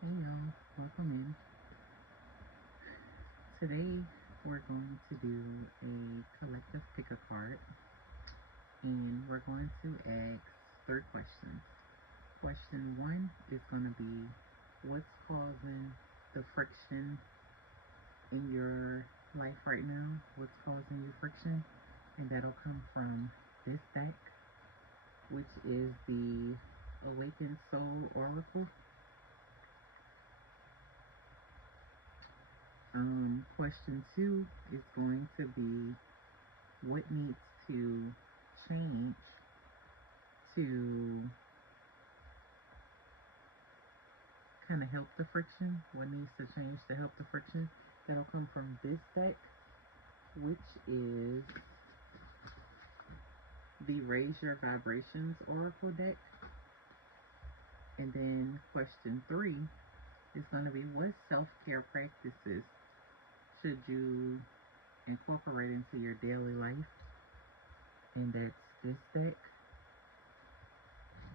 Hey y'all, welcome in. Today we're going to do a collective pick a card and we're going to ask three questions. Question one is going to be what's causing the friction in your life right now? What's causing you friction? And that'll come from this deck, which is the Awakened Soul Oracle. Question two is going to be what needs to change to kind of help the friction? What needs to change to help the friction? That'll come from this deck, which is the Raise Your Vibrations Oracle deck. And then question three is going to be what self-care practices should you incorporate into your daily life? And that's this deck.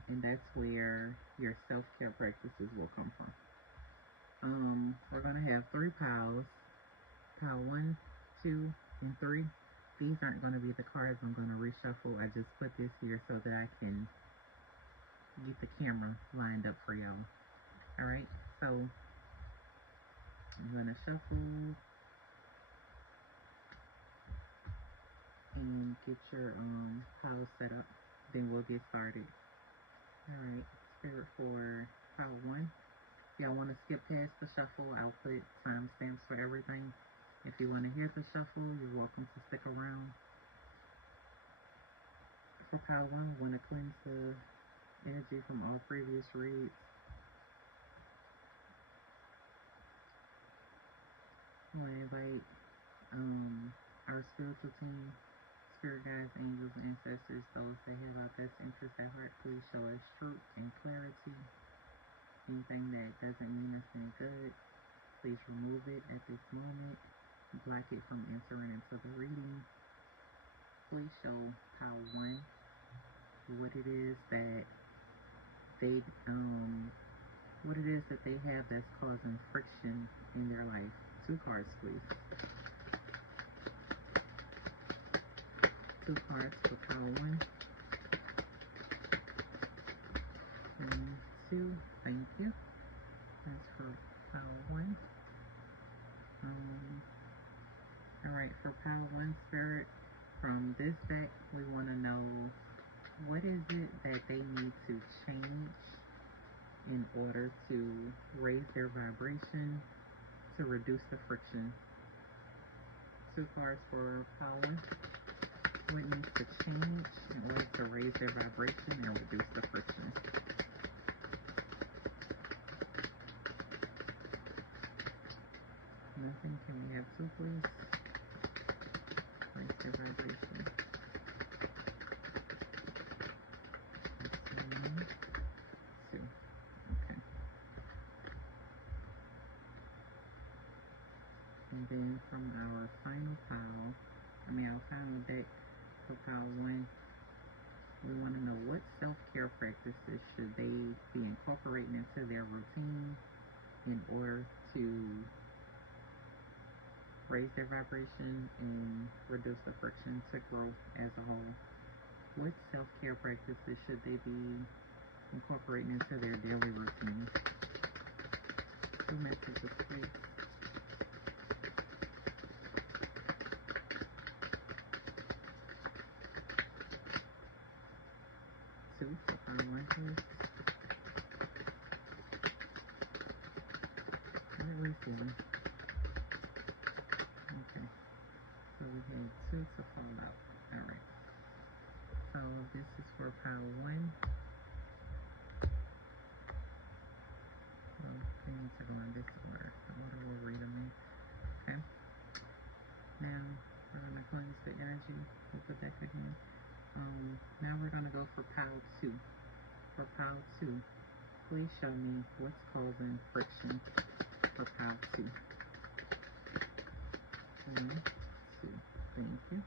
And that's where your self-care practices will come from. We're going to have three piles. Pile 1, 2, and 3. These aren't going to be the cards I'm going to reshuffle. I just put this here so that I can get the camera lined up for y'all. Alright, so I'm going to shuffle and get your pile set up. Then we'll get started. Alright, Spirit for pile 1. If y'all want to skip past the shuffle, I'll put timestamps for everything. If you want to hear the shuffle, you're welcome to stick around. For pile 1, we want to cleanse the energy from all previous reads. I want to invite our spiritual team, spirit guides, angels, ancestors, those that have our best interest at heart. Please show us truth and clarity. Anything that doesn't mean us any good, please remove it at this moment. Block it from entering into the reading. Please show pile 1 what it is that they have that's causing friction in their life. 2 cards, please. 2 cards for pile 1 and 2. Thank you. That's for pile 1. Alright, for pile 1 spirit, from this deck, we want to know what is it that they need to change in order to raise their vibration, to reduce the friction. 2 cards for pile 1. What needs to change in order to raise their vibration and reduce the friction? Nothing. Can we have 2, please? Raise their vibration. 2. Okay. And then from our final deck for pile 1, we want to know what self-care practices should they be incorporating into their routine in order to raise their vibration and reduce the friction to grow as a whole. What self-care practices should they be incorporating into their daily routine? 2 messages, please. 2 for pile 1, please. What are we feeling? Okay. So we had 2 to fall out. Alright. So this is for pile 1. Well, they need to go in this order. The order we'll read them in. Okay. Now we're going to cleanse the energy with the deck again. Now we're going to go for pile 2. For pile 2, please show me what's causing friction for pile 2. 1, 2. Thank you.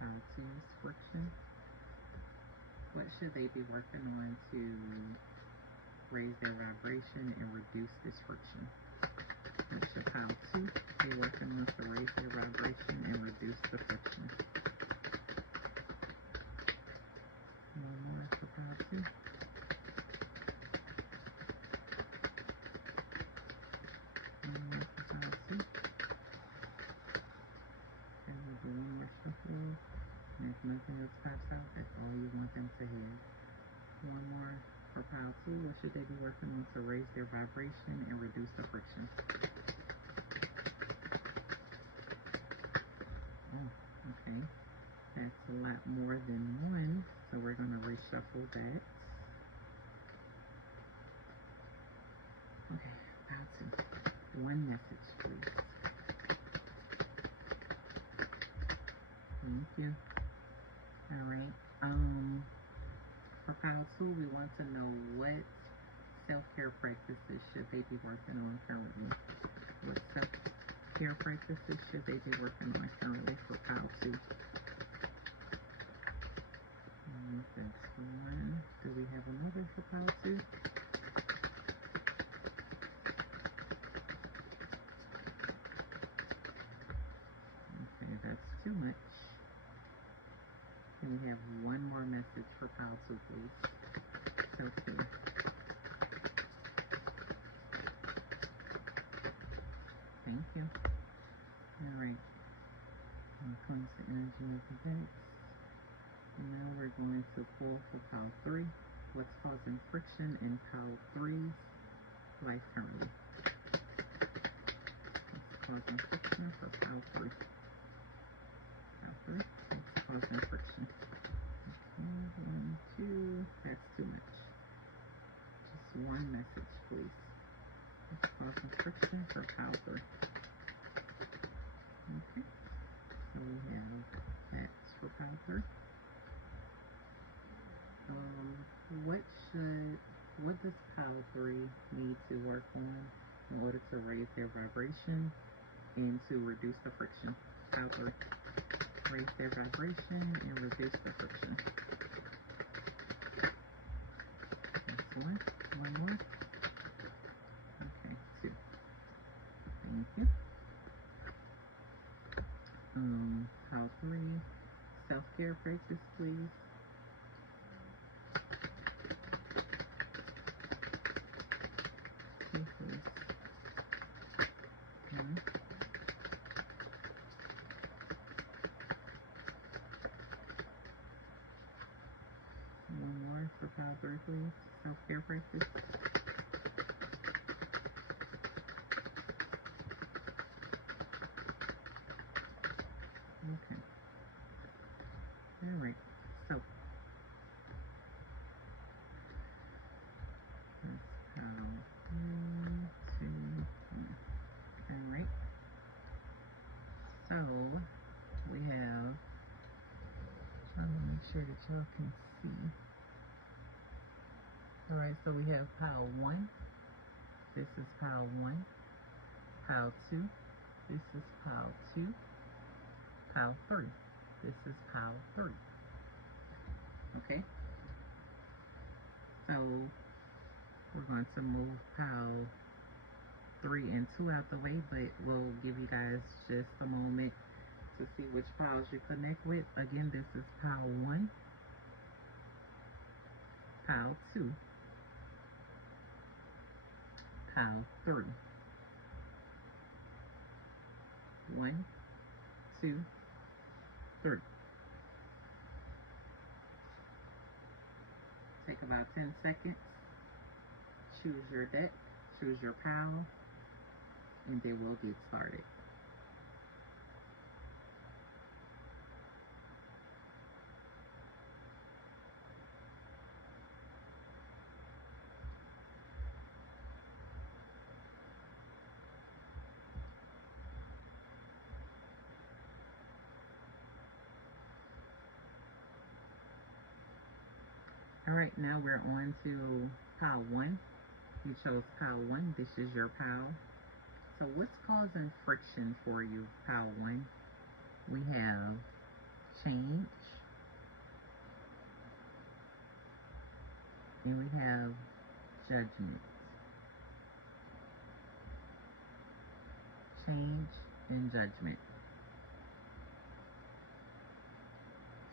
Pile 2 is friction. What should they be working on to raise their vibration and reduce this friction. That's your pile 2. They're working on to raise their vibration and reduce the friction. One more for pile 2. One more for pile 2. And we'll do one more shuffle. And if nothing else pops out, that's all you want them to have. One more for pile 2. What should they be working on to raise their vibration and reduce the friction? Oh, okay. That's a lot more than one, so we're going to reshuffle that. Okay, pile 2. One message, please. Thank you. All right. For pile 2, we want to know what self-care practices should they be working on currently? What self-care practices should they be working on currently for pile 2? That's one. Do we have another for pile 2? Okay, that's too much. Can we have one more message for pile 2, please? Self-care. Thank you. All right. Here comes the energy of the decks. Now we're going to pull for pile 3. What's causing friction in pile 3's life currently? What's causing friction for pile 3? Pile 3. What's causing friction? Okay, 1, 2. That's too much. Just one message, please. What's causing friction for pile 3? Okay. So we have that for pile 3. What does pile 3 need to work on in order to raise their vibration and to reduce the friction? Pile 3. Raise their vibration and reduce the friction. That's one. One more. Okay, 2. Thank you. Pile 3. Self-care practice, please. Okay, please. One more for pile 3, please. Self-care practice. Okay. All right. So that's pile 1, 2, 3. All right. So we have. Trying to make sure that y'all can see. All right. So we have pile 1. This is pile 1. Pile 2. This is pile 2. Pile 3. This is pile 3. Okay. So we're going to move pile 3 and 2 out the way, but we'll give you guys just a moment to see which piles you connect with. Again, this is pile 1, pile 2, pile 3. 1, 2, 3. Take about 10 seconds. Choose your deck, choose your pile, and then we'll get started. All right, now we're on to pile 1. You chose pile 1. This is your pile. So what's causing friction for you, pile 1? We have change, and we have judgment. Change and judgment.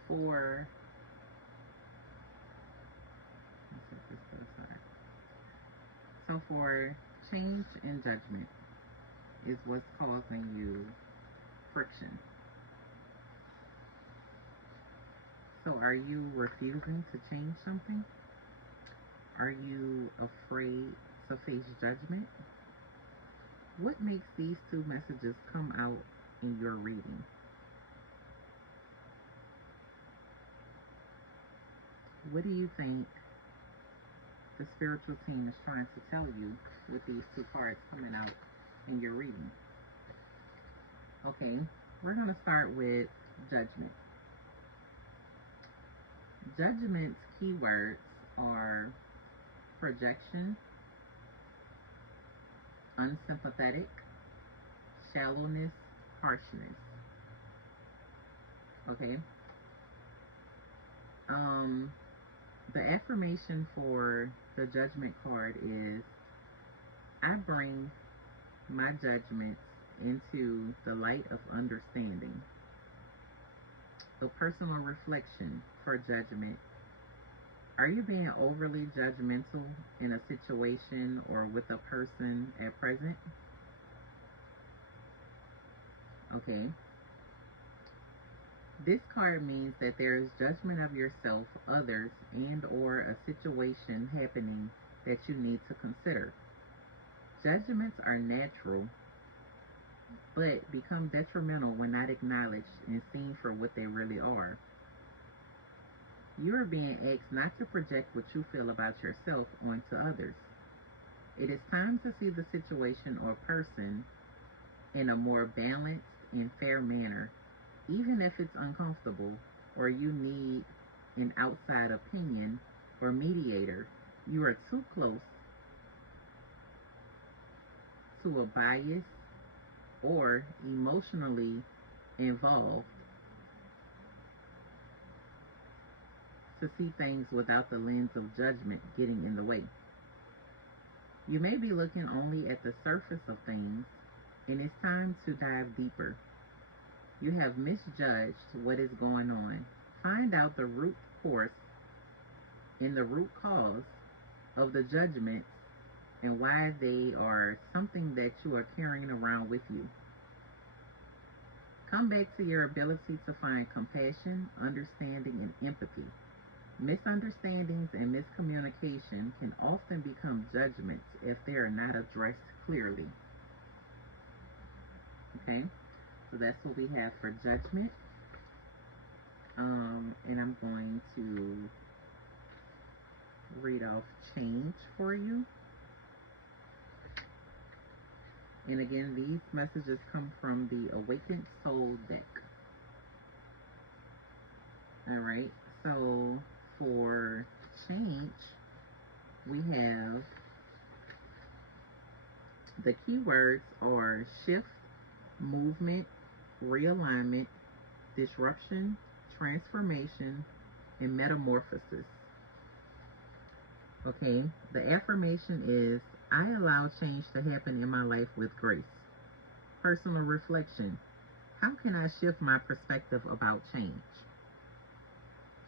For, let's set this to the side. So for change and judgment is what's causing you friction. So are you refusing to change something? Are you afraid to face judgment? What makes these two messages come out in your reading? What do you think the spiritual team is trying to tell you with these two cards coming out in your reading? Okay, we're going to start with judgment. Judgment's keywords are projection, unsympathetic, shallowness, harshness. Okay. The affirmation for the judgment card is, I bring my judgments into the light of understanding. The personal reflection for judgment. Are you being overly judgmental in a situation or with a person at present? Okay. This card means that there is judgment of yourself, others, and or a situation happening that you need to consider. Judgments are natural, but become detrimental when not acknowledged and seen for what they really are. You are being asked not to project what you feel about yourself onto others. It is time to see the situation or person in a more balanced and fair manner, even if it's uncomfortable or you need an outside opinion or mediator. You are too close to a bias or emotionally involved to see things without the lens of judgment getting in the way. You may be looking only at the surface of things, and it's time to dive deeper. You have misjudged what is going on. Find out the root force and the root cause of the judgments and why they are something that you are carrying around with you. Come back to your ability to find compassion, understanding, and empathy. Misunderstandings and miscommunication can often become judgments if they are not addressed clearly. Okay, so that's what we have for judgment. And I'm going to read off change for you. And again, these messages come from the Awakened Soul deck. All right, so for change, we have the keywords are shift, movement, realignment, disruption, transformation, and metamorphosis. Okay, the affirmation is, I allow change to happen in my life with grace. Personal reflection. How can I shift my perspective about change?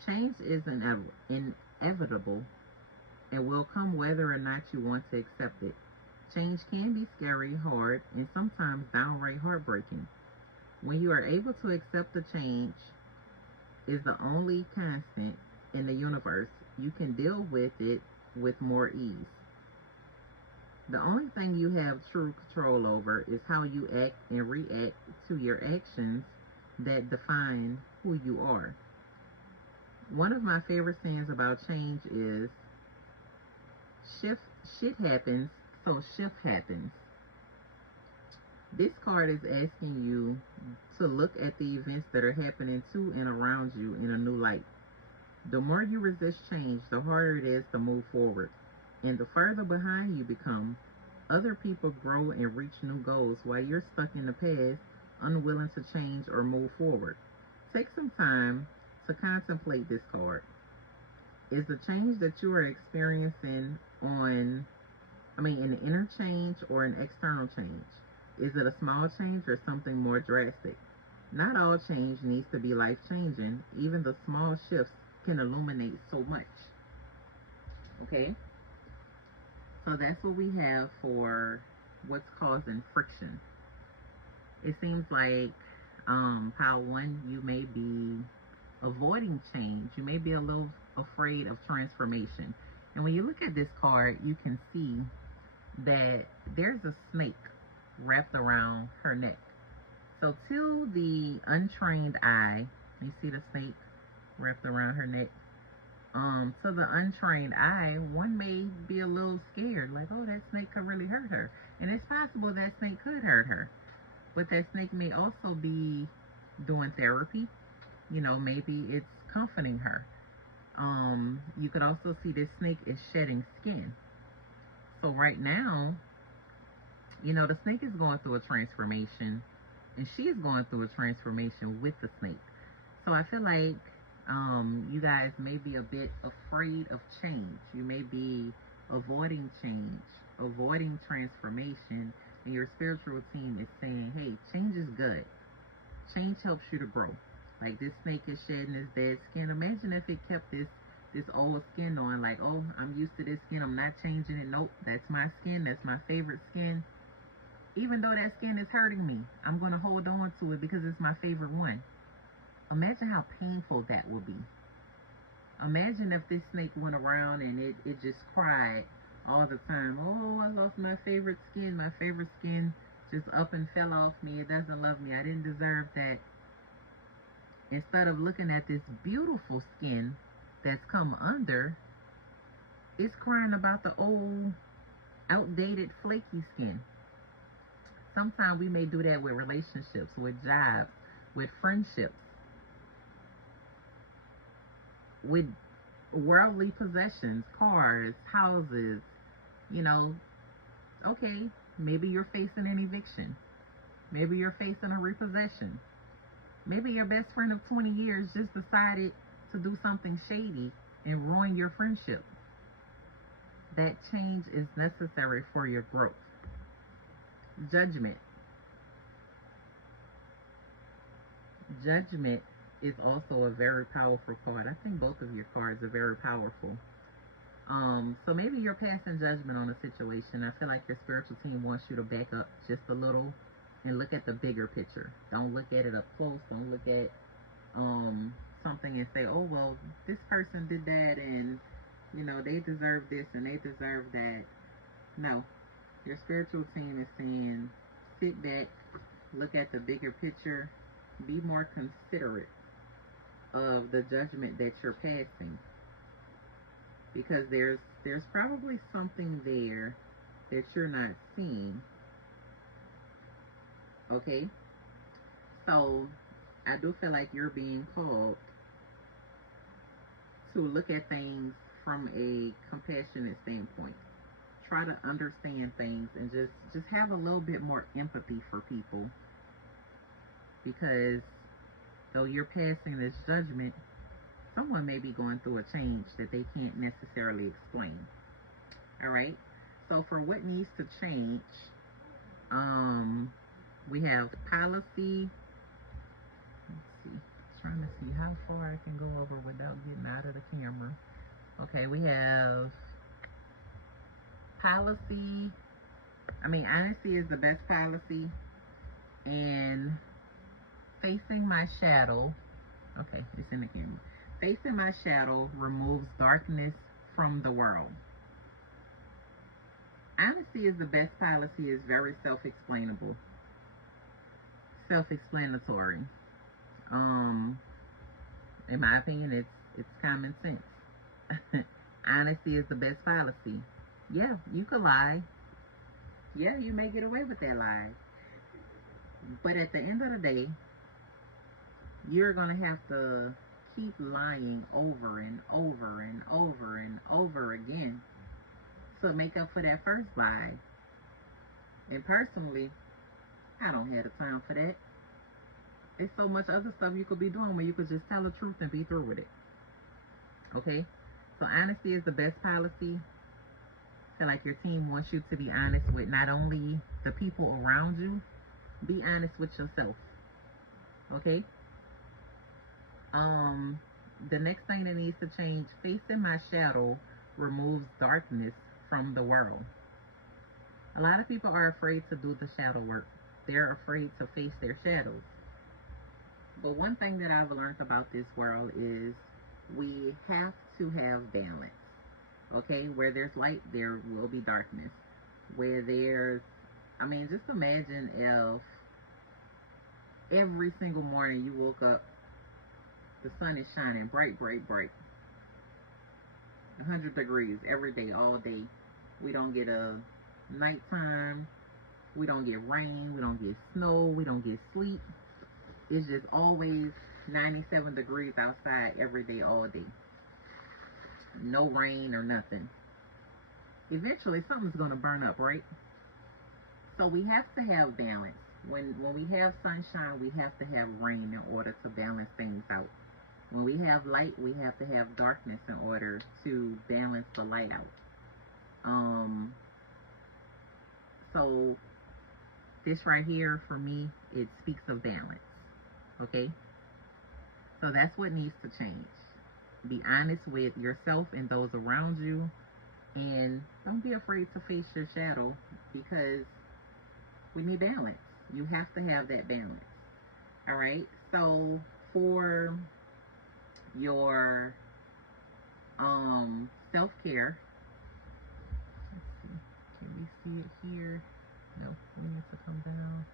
Change is inevitable and will come whether or not you want to accept it. Change can be scary, hard, and sometimes downright heartbreaking. When you are able to accept the change is the only constant in the universe, you can deal with it with more ease. The only thing you have true control over is how you act and react to your actions that define who you are. One of my favorite sayings about change is shit happens, so shift happens. This card is asking you to look at the events that are happening to and around you in a new light. The more you resist change, the harder it is to move forward. And the further behind you become, other people grow and reach new goals while you're stuck in the past, unwilling to change or move forward. Take some time to contemplate this card. Is the change that you are experiencing in an inner change or an external change? Is it a small change or something more drastic? Not all change needs to be life changing. Even the small shifts can illuminate so much. Okay? So that's what we have for what's causing friction. It seems like pile one, you may be avoiding change. You may be a little afraid of transformation. And when you look at this card, you can see that there's a snake wrapped around her neck. So to the untrained eye, you see the snake wrapped around her neck. To the untrained eye, one may be a little scared, like, oh, that snake could really hurt her. And it's possible that snake could hurt her. But that snake may also be doing therapy. Maybe it's comforting her. You could also see this snake is shedding skin. So right now, the snake is going through a transformation, and she's going through a transformation with the snake. So I feel like you guys may be a bit afraid of change. You may be avoiding change, avoiding transformation, and your spiritual team is saying, hey, change is good. Change helps you to grow. Like this snake is shedding this dead skin. Imagine if it kept this old skin on, like, oh, I'm used to this skin, I'm not changing it. Nope, that's my skin, that's my favorite skin. Even though that skin is hurting me, I'm going to hold on to it because it's my favorite one. Imagine how painful that would be. Imagine if this snake went around and it just cried all the time. Oh, I lost my favorite skin. My favorite skin just up and fell off me. It doesn't love me. I didn't deserve that. Instead of looking at this beautiful skin that's come under, it's crying about the old, outdated, flaky skin. Sometimes we may do that with relationships, with jobs, with friendships, with worldly possessions, cars, houses. Okay, maybe you're facing an eviction. Maybe you're facing a repossession. Maybe your best friend of 20 years just decided to do something shady and ruin your friendship. That change is necessary for your growth. Judgment. Judgment is also a very powerful card. I think both of your cards are very powerful. So maybe you're passing judgment on a situation. I feel like your spiritual team wants you to back up just a little and look at the bigger picture. Don't look at it up close. Don't look at something and say, oh, well, this person did that and, they deserve this and they deserve that. No. Your spiritual team is saying, sit back, look at the bigger picture, be more considerate of the judgment that you're passing. Because there's probably something there that you're not seeing. Okay? So I do feel like you're being called to look at things from a compassionate standpoint. Try to understand things and just have a little bit more empathy for people. Because though you're passing this judgment, someone may be going through a change that they can't necessarily explain. All right? So for what needs to change, we have policy. Let's see. Trying to see how far I can go over without getting out of the camera. Okay, we have policy. Honesty is the best policy. And facing my shadow. Okay, it's in the camera. Facing my shadow removes darkness from the world. Honesty is the best policy. Is very self-explainable. Self-explanatory. In my opinion, it's common sense. Honesty is the best policy. Yeah, you could lie. Yeah, you may get away with that lie. But at the end of the day, you're going to have to keep lying over and over and over and over again to make up for that first lie. And personally, I don't have the time for that. There's so much other stuff you could be doing where you could just tell the truth and be through with it. Okay? So honesty is the best policy. I feel like your team wants you to be honest with not only the people around you, be honest with yourself. Okay? The next thing that needs to change, facing my shadow removes darkness from the world. A lot of people are afraid to do the shadow work. They're afraid to face their shadows. But one thing that I've learned about this world is we have to have balance. Okay? Where there's light, there will be darkness. Where there's, I mean, just imagine if every single morning you woke up, the sun is shining bright, bright, bright. 100 degrees every day, all day. We don't get a nighttime. We don't get rain. We don't get snow. We don't get sleet. It's just always 97 degrees outside every day, all day. No rain or nothing. Eventually, something's going to burn up, right? So we have to have balance. When we have sunshine, we have to have rain in order to balance things out. When we have light, we have to have darkness in order to balance the light out. So this right here, for me, it speaks of balance. Okay? So that's what needs to change. Be honest with yourself and those around you, and don't be afraid to face your shadow, because we need balance. You have to have that balance. All right? So for your self-care, let's see, can we see it here? No, we need to come down.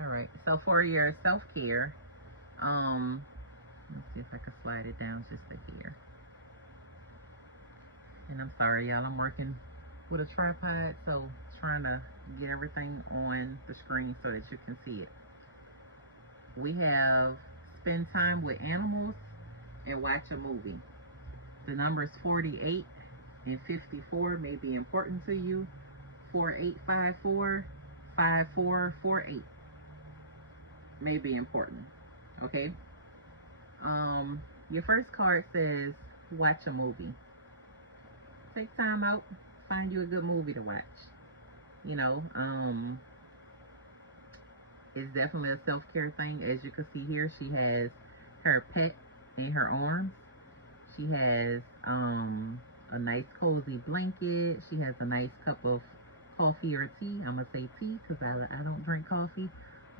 All right, so for your self-care, let's see if I can slide it down just a hair. And I'm sorry, y'all, I'm working with a tripod, so trying to get everything on the screen so that you can see it. We have spend time with animals and watch a movie. The numbers 48 and 54 may be important to you. 4854 5448 may be important. Okay? Your first card says watch a movie. Take time out, find you a good movie to watch. You know, it's definitely a self-care thing. As you can see here, she has her pet in her arms. She has a nice cozy blanket. She has a nice cup of coffee or tea. I'm gonna say tea because I don't drink coffee,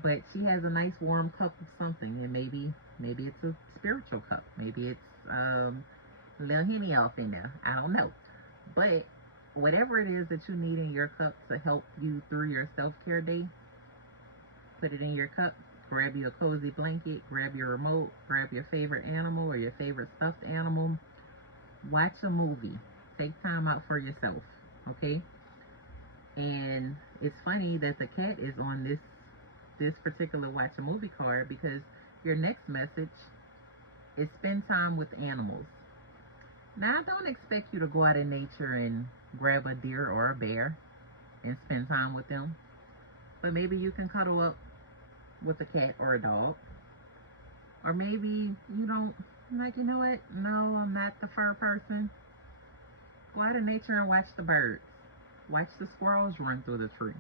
but she has a nice warm cup of something, and maybe it's a spiritual cup. Maybe it's a little Henny off in there. I don't know, but whatever it is that you need in your cup to help you through your self-care day, put it in your cup. Grab you a cozy blanket, grab your remote, grab your favorite animal or your favorite stuffed animal. Watch a movie. Take time out for yourself, okay? And it's funny that the cat is on this particular watch a movie card, because your next message is spend time with animals. Now, I don't expect you to go out in nature and grab a deer or a bear and spend time with them, but maybe you can cuddle up with a cat or a dog. Or maybe you don't, like, you know what? No, I'm not the fur person. Go out in nature and watch the birds. Watch the squirrels run through the tree.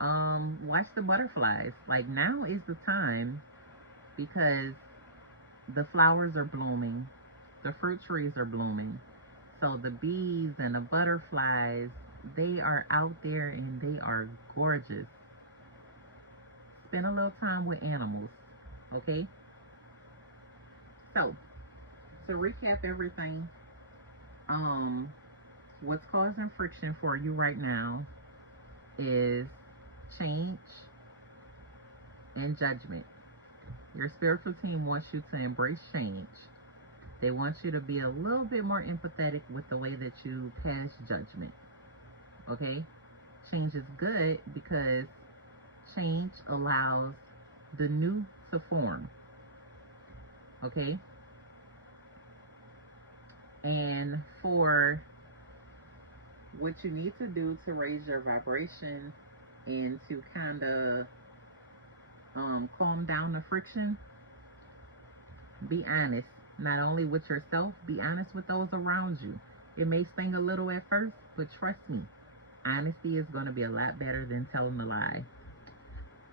Watch the butterflies. Like, now is the time, because the flowers are blooming, the fruit trees are blooming. So the bees and the butterflies, they are out there and they are gorgeous. Spend a little time with animals, okay? So, to recap everything, what's causing friction for you right now is change and judgment. Your spiritual team wants you to embrace change. They want you to be a little bit more empathetic with the way that you pass judgment. Okay? Change is good because change allows the new to form. Okay? And for what you need to do to raise your vibration and to kind of calm down the friction, be honest. Not only with yourself, be honest with those around you. It may sting a little at first, but trust me, honesty is going to be a lot better than telling a lie.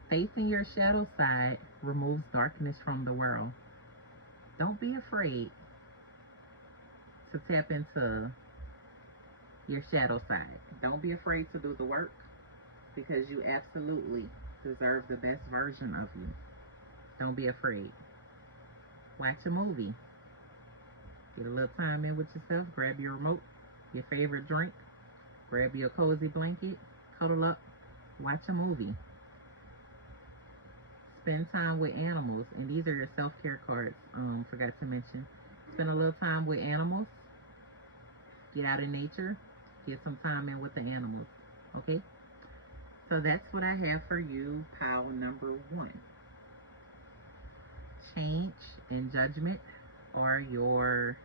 Facing your shadow side removes darkness from the world. Don't be afraid to tap into your shadow side. Don't be afraid to do the work because you absolutely deserve the best version of you. Don't be afraid. Watch a movie. Get a little time in with yourself. Grab your remote, your favorite drink. Grab your cozy blanket. Cuddle up. Watch a movie. Spend time with animals. And these are your self-care cards. Forgot to mention. Spend a little time with animals. Get out in nature. Get some time in with the animals. Okay? So that's what I have for you, pile number 1. Change and judgment are your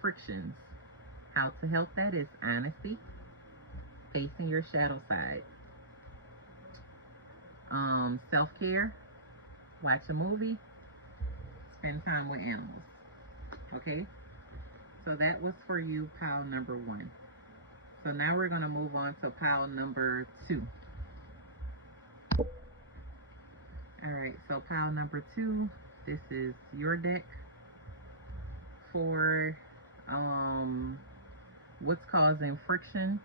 frictions. How to help that is honesty, facing your shadow side. Self-care, watch a movie, spend time with animals. Okay? So that was for you, pile number 1. So now we're going to move on to pile number 2. Alright, so pile number 2, this is your deck for what's causing friction.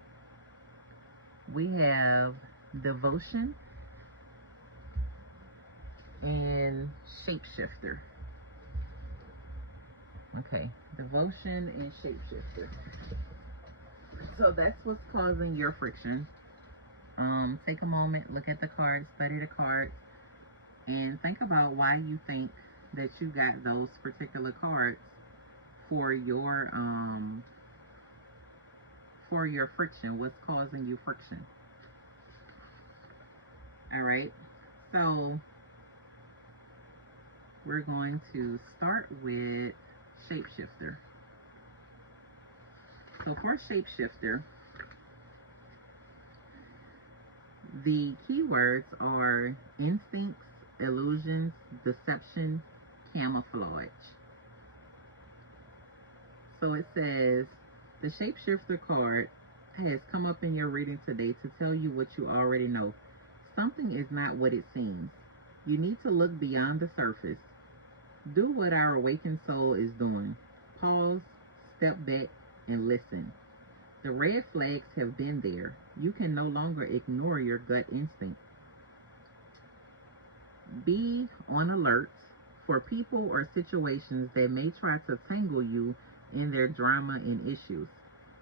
We have devotion and shapeshifter. Okay, devotion and shapeshifter. So that's what's causing your friction. Take a moment, look at the cards, study the cards, and think about why you think that you got those particular cards for your friction. What's causing you friction? All right. So we're going to start with shapeshifter. So for shapeshifter, the keywords are instincts, illusions, deception, camouflage. So it says the shapeshifter card has come up in your reading today to tell you what you already know. Something is not what it seems. You need to look beyond the surface. Do what our awakened soul is doing. Pause, step back, and listen. The red flags have been there. You can no longer ignore your gut instinct. Be on alert for people or situations that may try to tangle you in their drama and issues.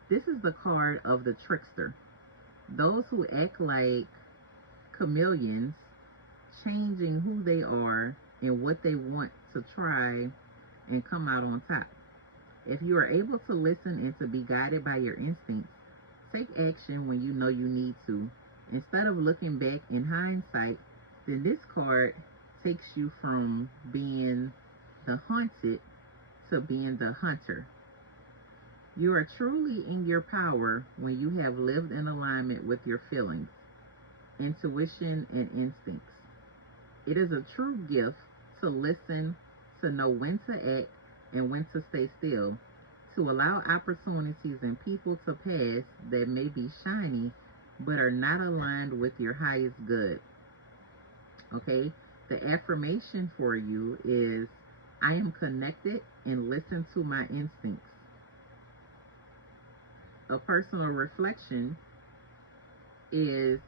This is the card of the trickster. Those who act like chameleons, changing who they are and what they want to try and come out on top. If you are able to listen and to be guided by your instincts, take action when you know you need to. Instead of looking back in hindsight, then this card takes you from being the hunted to being the hunter. You are truly in your power when you have lived in alignment with your feelings, intuition, and instincts. It is a true gift to listen, to know when to act and when to stay still, to allow opportunities and people to pass that may be shiny but are not aligned with your highest good. Okay? The affirmation for you is, I am connected and listen to my instincts. A personal reflection is,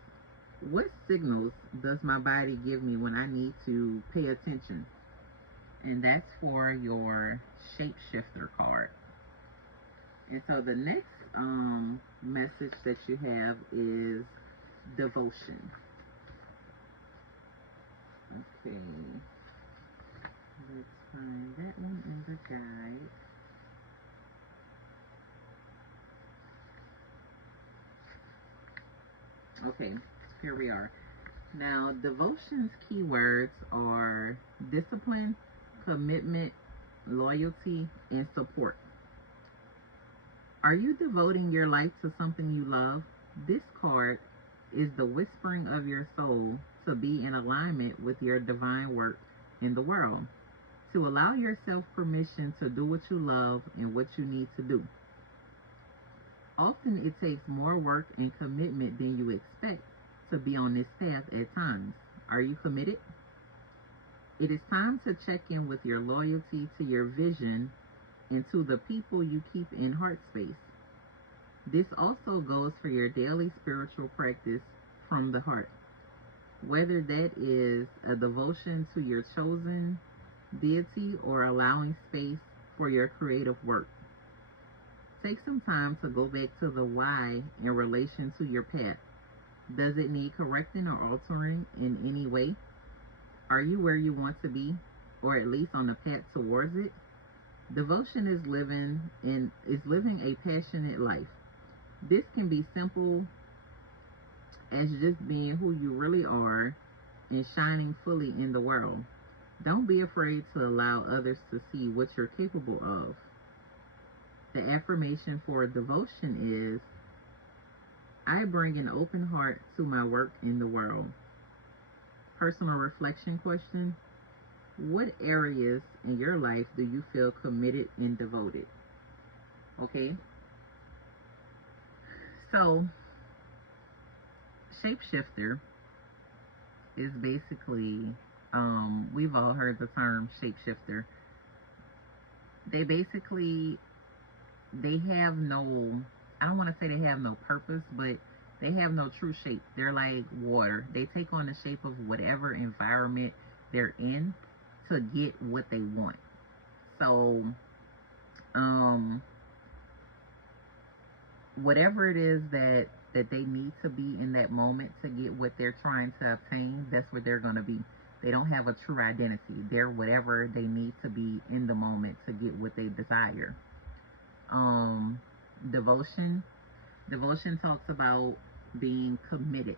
what signals does my body give me when I need to pay attention? And that's for your shapeshifter card. And so the next message that you have is devotion. Okay, let's find that one in the guide. Okay, here we are. Now, devotion's keywords are discipline, commitment, loyalty, and support. Are you devoting your life to something you love? This card is the whispering of your soul to be in alignment with your divine work in the world, to allow yourself permission to do what you love and what you need to do. Often it takes more work and commitment than you expect to be on this path at times. Are you committed? It is time to check in with your loyalty to your vision and to the people you keep in heart space. This also goes for your daily spiritual practice from the heart, whether that is a devotion to your chosen deity or allowing space for your creative work. Take some time to go back to the why in relation to your path. Does it need correcting or altering in any way? Are you where you want to be, or at least on the path towards it? Devotion is living a passionate life. This can be simple as just being who you really are and shining fully in the world. Don't be afraid to allow others to see what you're capable of. The affirmation for devotion is, I bring an open heart to my work in the world. Personal reflection question, what areas in your life do you feel committed and devoted? Okay, so shapeshifter is basically, we've all heard the term shapeshifter. They have no, I don't want to say they have no purpose, but they have no true shape. They're like water. They take on the shape of whatever environment they're in to get what they want. So, whatever it is that they need to be in that moment to get what they're trying to obtain, that's what they're going to be. They don't have a true identity. They're whatever they need to be in the moment to get what they desire. Devotion talks about being committed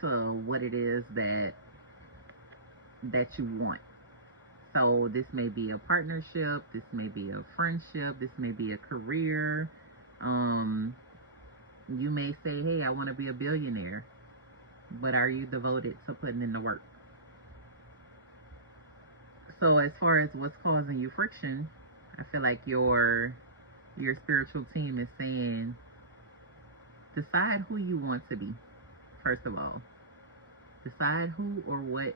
to what it is that you want. So this may be a partnership, this may be a friendship, this may be a career. You may say, hey, I want to be a billionaire, but are you devoted to putting in the work? So as far as what's causing you friction, I feel like your spiritual team is saying, decide who you want to be, first of all. Decide who or what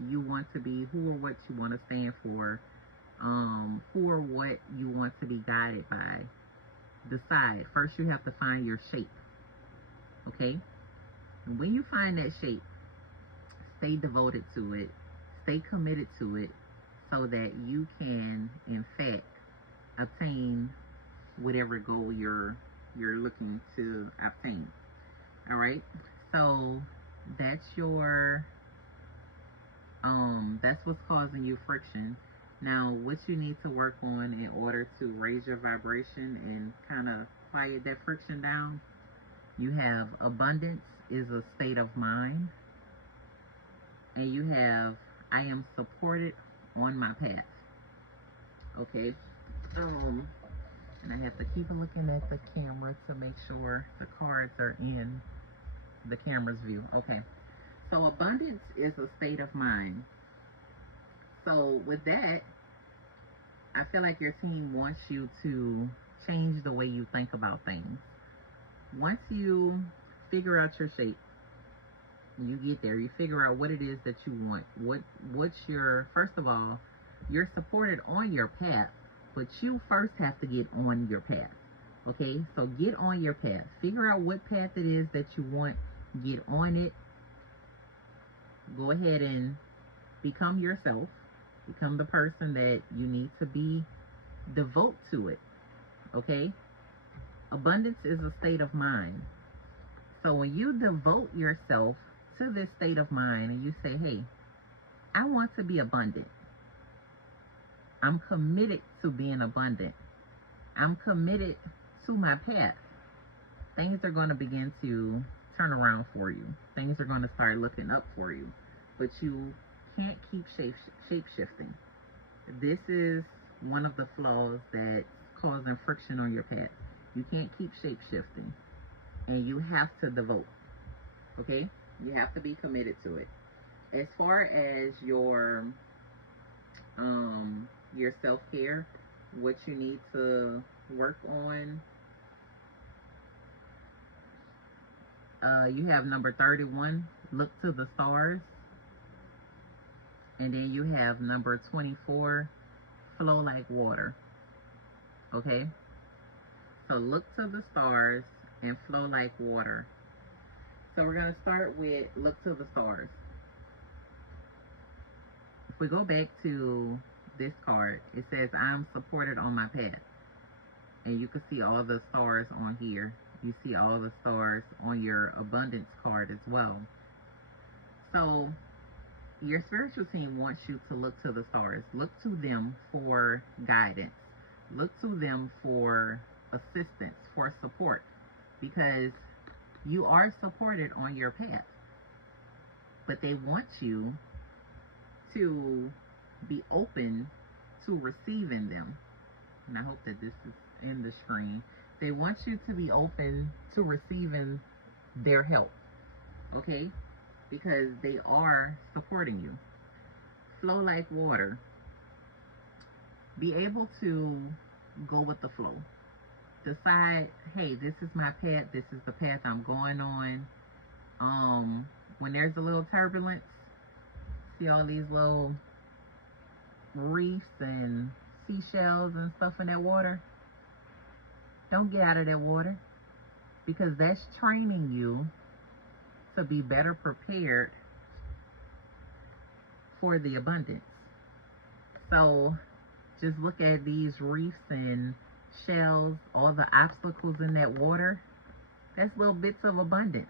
you want to be, who or what you want to stand for, who or what you want to be guided by. Decide. First, you have to find your shape. Okay? And when you find that shape, stay devoted to it, stay committed to it, so that you can, in fact, obtain whatever goal you're looking to obtain. All right? So that's your that's what's causing you friction. Now, what you need to work on in order to raise your vibration and kind of quiet that friction down, you have abundance is a state of mind, and you have I am supported on my path. Okay, and I have to keep looking at the camera to make sure the cards are in the camera's view. Okay, so abundance is a state of mind. So with that, I feel like your team wants you to change the way you think about things. Once you figure out your shape, you get there, you figure out what it is that you want. What's your, first of all, you're supported on your path, but you first have to get on your path. Okay? So get on your path. Figure out what path it is that you want. Get on it. Go ahead and become yourself. Become the person that you need to be. Devote to it. Okay? Abundance is a state of mind. So when you devote yourself to this state of mind and you say, hey, I want to be abundant. I'm committed to being abundant. I'm committed to my path. Things are going to begin to turn around for you. Things are going to start looking up for you. But you can't keep shape shifting. This is one of the flaws that's causing friction on your path. You can't keep shape shifting. And you have to devote. Okay? You have to be committed to it. As far as your your self-care, what you need to work on. You have number 31, look to the stars. And then you have number 24, flow like water. Okay? So look to the stars and flow like water. So we're going to start with look to the stars. If we go back to this card, it says I'm supported on my path. And you can see all the stars on here. You see all the stars on your abundance card as well. So your spiritual team wants you to look to the stars. Look to them for guidance. Look to them for assistance, for support, because you are supported on your path. But they want you to be open to receiving them. And I hope that this is in the screen. They want you to be open to receiving their help, okay? Because they are supporting you. Flow like water. Be able to go with the flow. Decide, hey, this is my path. This is the path I'm going on. When there's a little turbulence, see all these little reefs and seashells and stuff in that water? Don't get out of that water, because that's training you to be better prepared for the abundance. So just look at these reefs and shells, all the obstacles in that water. That's little bits of abundance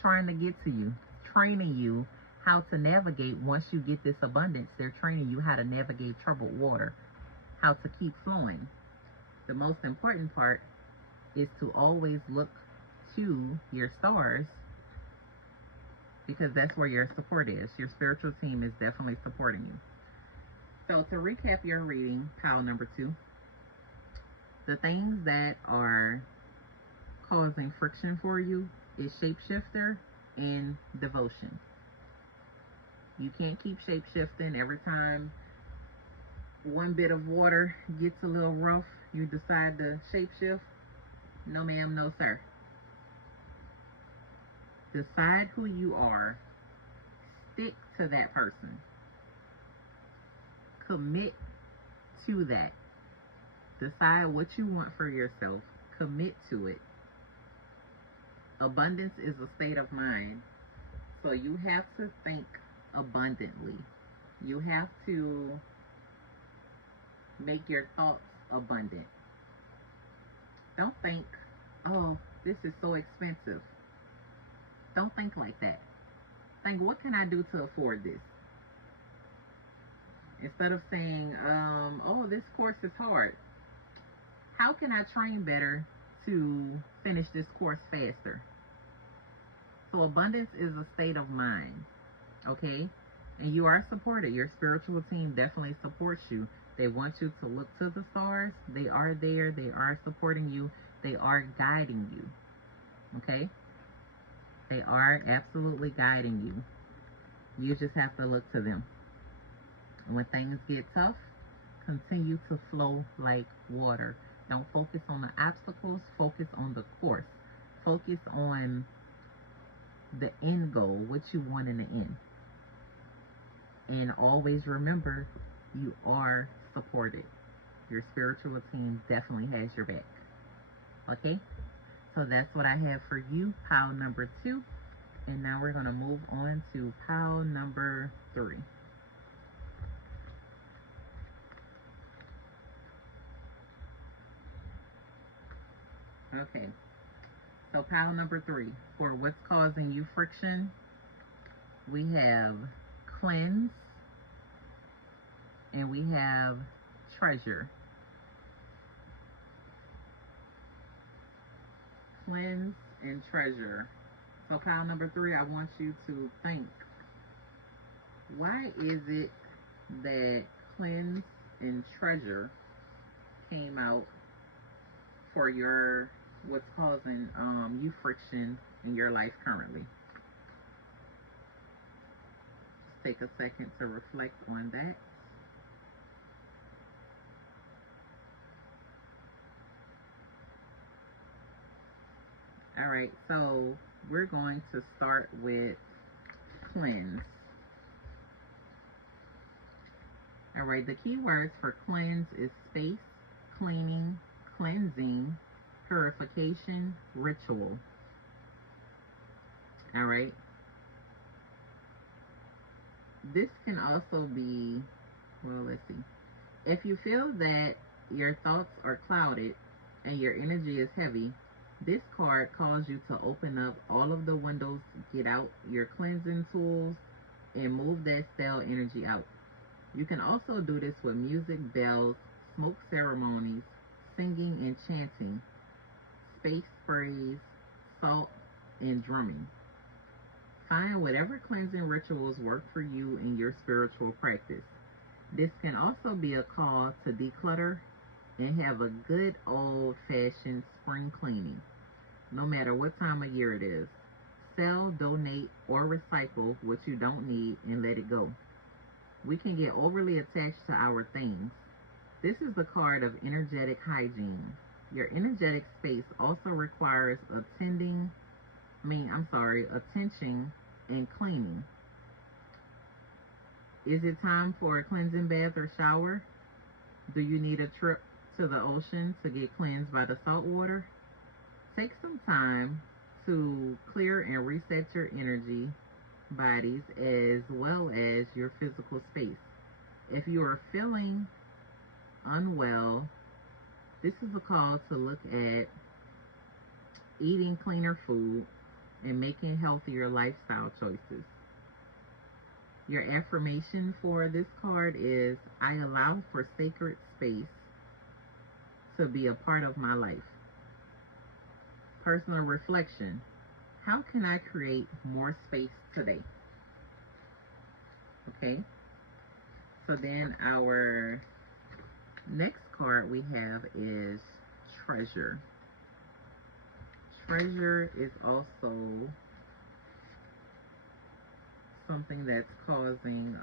trying to get to you, training you how to navigate. Once you get this abundance, they're training you how to navigate troubled water, how to keep flowing. The most important part is to always look to your stars, because that's where your support is. Your spiritual team is definitely supporting you. So to recap your reading, pile number 2, the things that are causing friction for you is shapeshifter and devotion. You can't keep shapeshifting. Every time one bit of water gets a little rough, you decide to shapeshift. No ma'am, no sir. Decide who you are. Stick to that person. Commit to that. Decide what you want for yourself. Commit to it. Abundance is a state of mind. So you have to think abundantly. You have to make your thoughts abundant. Don't think, oh, this is so expensive. Don't think like that. Think, what can I do to afford this? Instead of saying, oh, this course is hard. How can I train better to finish this course faster? So abundance is a state of mind, okay? And you are supported. Your spiritual team definitely supports you. They want you to look to the stars. They are there. They are supporting you. They are guiding you, okay? They are absolutely guiding you. You just have to look to them. And when things get tough, continue to flow like water. Don't focus on the obstacles. Focus on the course. Focus on the end goal, what you want in the end. And always remember, you are supported. Your spiritual team definitely has your back. Okay? So that's what I have for you, pile number 2. And now we're going to move on to pile number 3. Okay. So pile number 3, for what's causing you friction, we have cleanse and we have treasure. Cleanse and treasure. So pile number 3, I want you to think, why is it that cleanse and treasure came out for your, what's causing you friction in your life currently? Just take a second to reflect on that. All right, so we're going to start with cleanse. All right, the key words for cleanse is space, cleaning, cleansing, purification, ritual. All right, this can also be, well, let's see. If you feel that your thoughts are clouded and your energy is heavy, this card calls you to open up all of the windows, get out your cleansing tools, and move that stale energy out. You can also do this with music, bells, smoke ceremonies, singing and chanting, space sprays, salt, and drumming. Find whatever cleansing rituals work for you in your spiritual practice. This can also be a call to declutter and have a good old fashioned spring cleaning, no matter what time of year it is. Sell, donate, or recycle what you don't need and let it go. We can get overly attached to our things. This is the card of energetic hygiene. Your energetic space also requires attention and cleaning. Is it time for a cleansing bath or shower? Do you need a trip to the ocean to get cleansed by the salt water? Take some time to clear and reset your energy bodies as well as your physical space. If you are feeling unwell, this is a call to look at eating cleaner food and making healthier lifestyle choices. Your affirmation for this card is, I allow for sacred space to be a part of my life. Personal reflection. How can I create more space today? Okay. So then our next card we have is treasure. Treasure is also something that's causing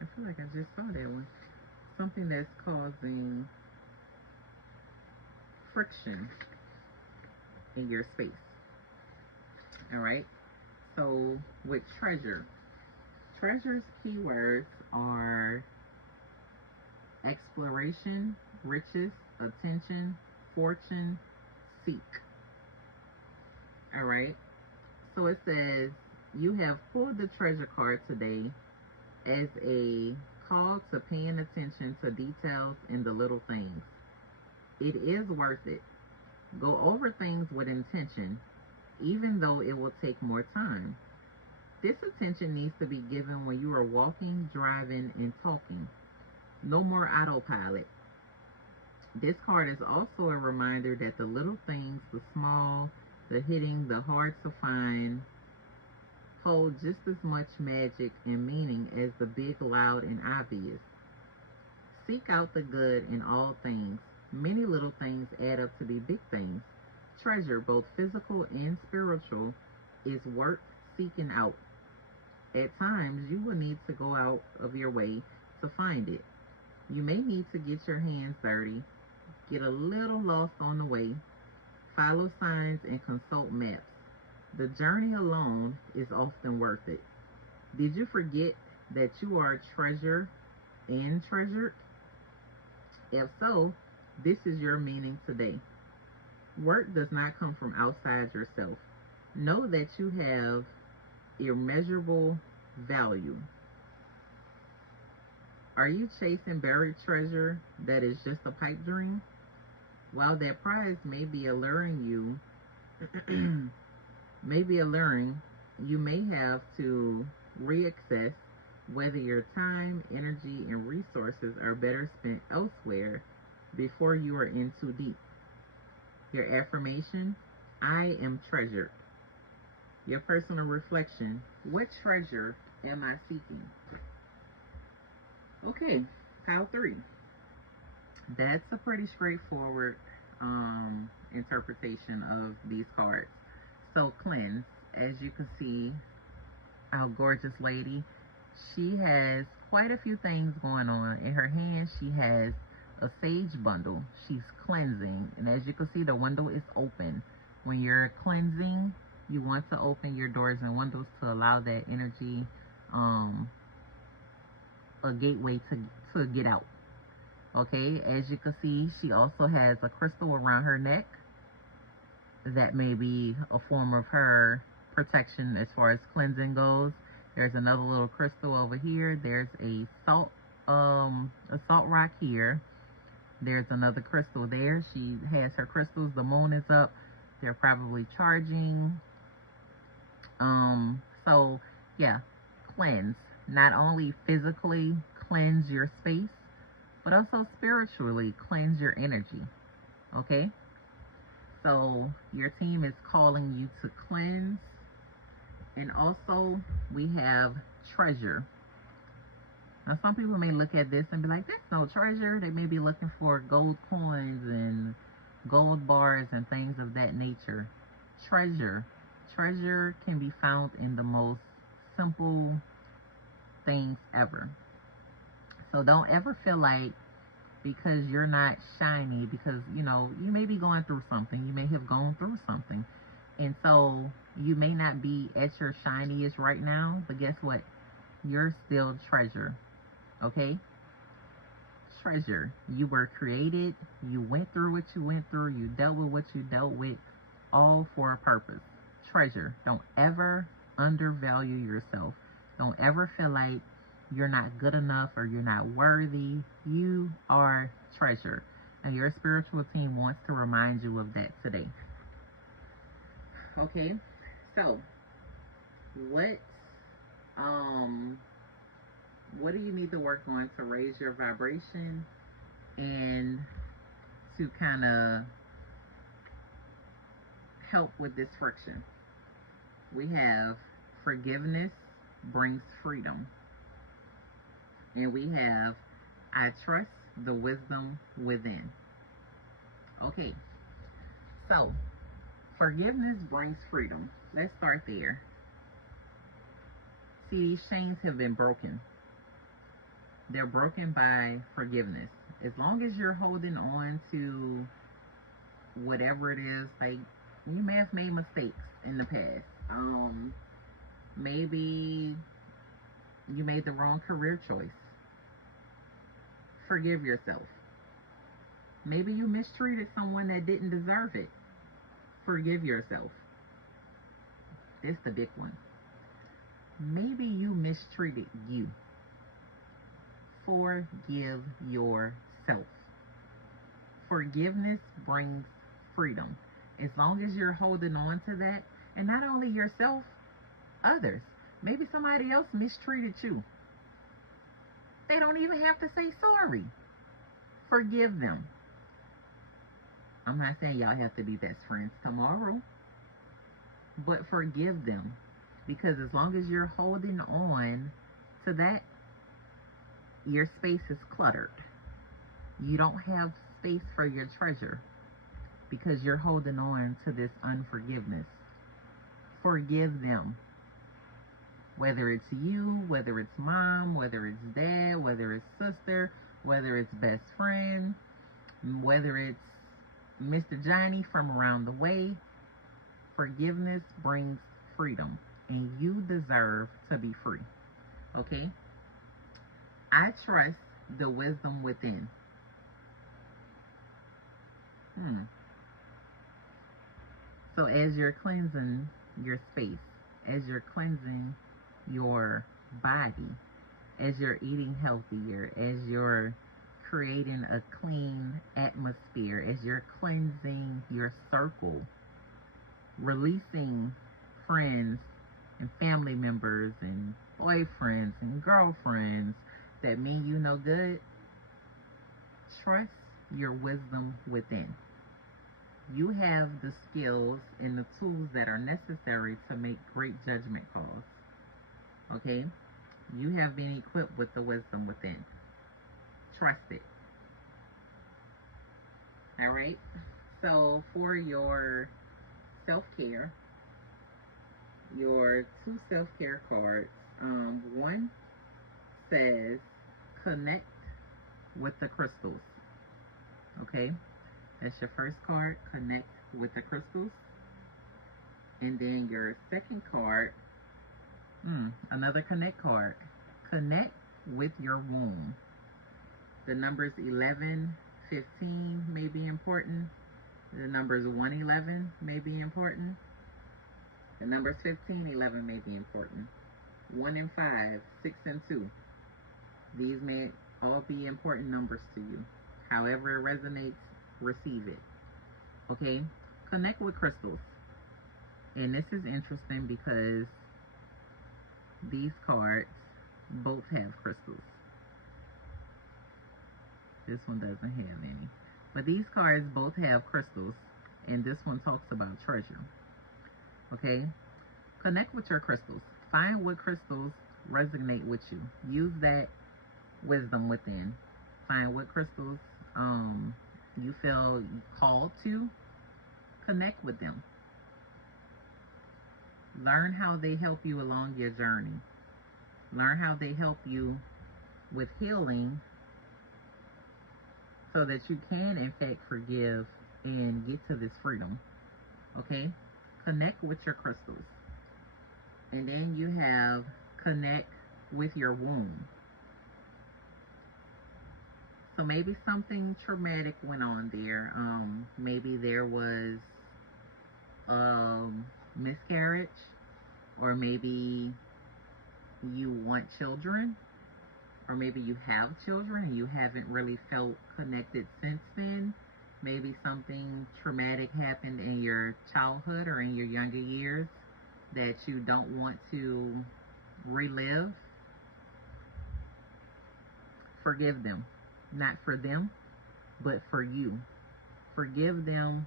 I feel like I just saw that one. Something that's causing friction in your space. All right. So with treasure's keywords are exploration, riches, attention, fortune, seek. All right. So it says you have pulled the treasure card today as a call to paying attention to details in the little things. It is worth it. Go over things with intention, even though it will take more time. This attention needs to be given when you are walking, driving, and talking. No more autopilot. This card is also a reminder that the little things, the small, the hidden, the hard to find, hold just as much magic and meaning as the big, loud, and obvious. Seek out the good in all things. Many little things add up to be big things. Treasure, both physical and spiritual, is worth seeking out. At times, you will need to go out of your way to find it. You may need to get your hands dirty, get a little lost on the way, follow signs, and consult maps. The journey alone is often worth it. Did you forget that you are a treasure and treasured? If so, this is your meaning today. Work does not come from outside yourself. Know that you have immeasurable value. Are you chasing buried treasure that is just a pipe dream? While that prize may be alluring you, you may have to reassess whether your time, energy, and resources are better spent elsewhere before you are in too deep. Your affirmation, I am treasured. Your personal reflection, what treasure am I seeking? Okay, pile 3. That's a pretty straightforward interpretation of these cards. So cleanse, as you can see, our gorgeous lady, she has quite a few things going on. In her hand, she has a sage bundle. She's cleansing. And as you can see, the window is open. When you're cleansing, you want to open your doors and windows to allow that energy, a gateway to get out. Okay, as you can see, she also has a crystal around her neck. That may be a form of her protection as far as cleansing goes. There's another little crystal over here. There's a salt rock here. There's another crystal there. She has her crystals. The moon is up. They're probably charging. So yeah, cleanse. Not only physically cleanse your space, but also spiritually cleanse your energy. Okay? So your team is calling you to cleanse. And also we have treasure. Now some people may look at this and be like, that's no treasure. They may be looking for gold coins and gold bars and things of that nature. Treasure can be found in the most simple things ever. So don't ever feel like because you're not shiny, because you may be going through something, you may have gone through something, and so you may not be at your shiniest right now, but guess what, you're still treasure. Okay, treasure. You were created, you went through what you went through, you dealt with what you dealt with, all for a purpose. Treasure. Don't ever undervalue yourself. Don't ever feel like you're not good enough or you're not worthy. You are treasure. And your spiritual team wants to remind you of that today. Okay, so what do you need to work on to raise your vibration and to kind of help with this friction? We have forgiveness brings freedom. And we have, I trust the wisdom within. Okay, so forgiveness brings freedom. Let's start there. See, these chains have been broken. They're broken by forgiveness. As long as you're holding on to whatever it is, like you may have made mistakes in the past. Maybe you made the wrong career choice. Forgive yourself. Maybe you mistreated someone that didn't deserve it. Forgive yourself. This is the big one. Maybe you mistreated you. Forgive yourself. Forgiveness brings freedom. As long as you're holding on to that, and not only yourself, others. Maybe somebody else mistreated you. They don't even have to say sorry. Forgive them. I'm not saying y'all have to be best friends tomorrow, but forgive them. Because as long as you're holding on to that, your space is cluttered. You don't have space for your treasure because you're holding on to this unforgiveness. Forgive them. Whether it's you, whether it's mom, whether it's dad, whether it's sister, whether it's best friend, whether it's Mr. Johnny from around the way, forgiveness brings freedom, and you deserve to be free. Okay? I trust the wisdom within. So as you're cleansing your space, as you're cleansing your body, as you're eating healthier, as you're creating a clean atmosphere, as you're cleansing your circle, releasing friends and family members and boyfriends and girlfriends that mean you no good, trust your wisdom within. You have the skills and the tools that are necessary to make great judgment calls. Okay? You have been equipped with the wisdom within. Trust it. Alright? So for your self-care, your 2 self-care cards, one says connect with the crystals. Okay, that's your first card, connect with the crystals. And then your second card, another connect card, connect with your womb. The numbers 11, 15 may be important. The numbers 111 may be important. The numbers 15, 11 may be important. 1 and 5, 6 and 2. These may all be important numbers to you. However it resonates, receive it. Okay? Connect with crystals. And this is interesting because these cards both have crystals. This one doesn't have any. But these cards both have crystals. And this one talks about treasure. Okay? Connect with your crystals. Find what crystals resonate with you. Use that wisdom within. Find what crystals you feel called to. Connect with them. Learn how they help you along your journey. Learn how they help you with healing so that you can, in fact, forgive and get to this freedom. Okay? Connect with your crystals. And then you have connect with your womb. So maybe something traumatic went on there. Maybe there was miscarriage, or maybe you want children, or maybe you have children and you haven't really felt connected since then. Maybe something traumatic happened in your childhood or in your younger years that you don't want to relive. Forgive them. Not for them, but for you. Forgive them.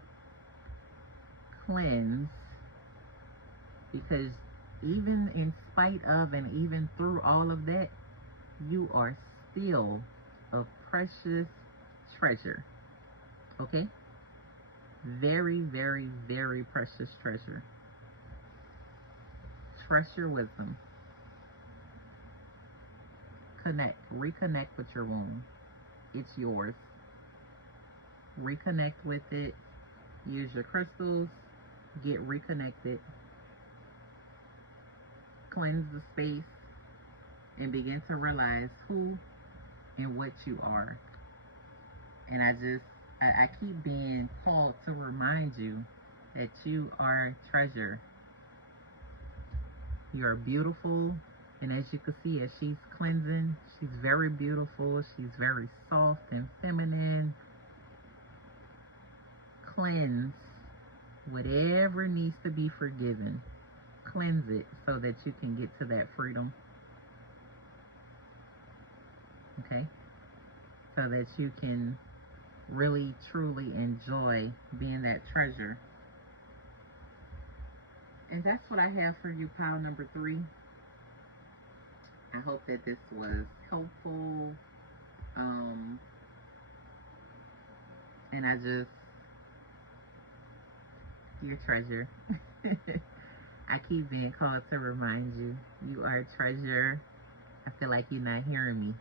Cleanse. Because even in spite of and even through all of that, you are still a precious treasure. Okay? Very, very, very precious treasure. Trust your wisdom. Connect. Reconnect with your womb. It's yours. Reconnect with it. Use your crystals. Get reconnected. Cleanse the space. And begin to realize who and what you are. And I keep being called to remind you that you are a treasure. You are beautiful. And as you can see, as she's cleansing, she's very beautiful. She's very soft and feminine. Cleanse whatever needs to be forgiven. Cleanse it so that you can get to that freedom. Okay? So that you can really, truly enjoy being that treasure. And that's what I have for you, pile number 3. I hope that this was helpful. And your treasure. I keep being called to remind you, you are a treasure. I feel like you're not hearing me.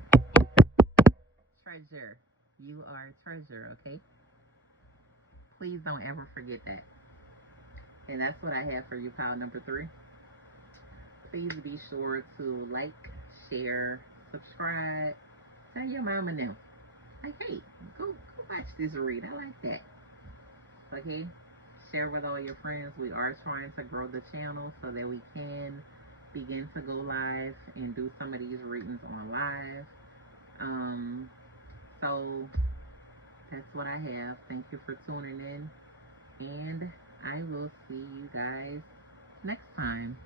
Treasure. You are a treasure, okay? Please don't ever forget that. And that's what I have for you, pile number 3. Please be sure to like, share, subscribe. Tell your mama now. Like, hey, go watch this read. I like that. Okay? Share with all your friends. We are trying to grow the channel so that we can begin to go live and do some of these readings on live. So that's what I have. Thank you for tuning in. And I will see you guys next time.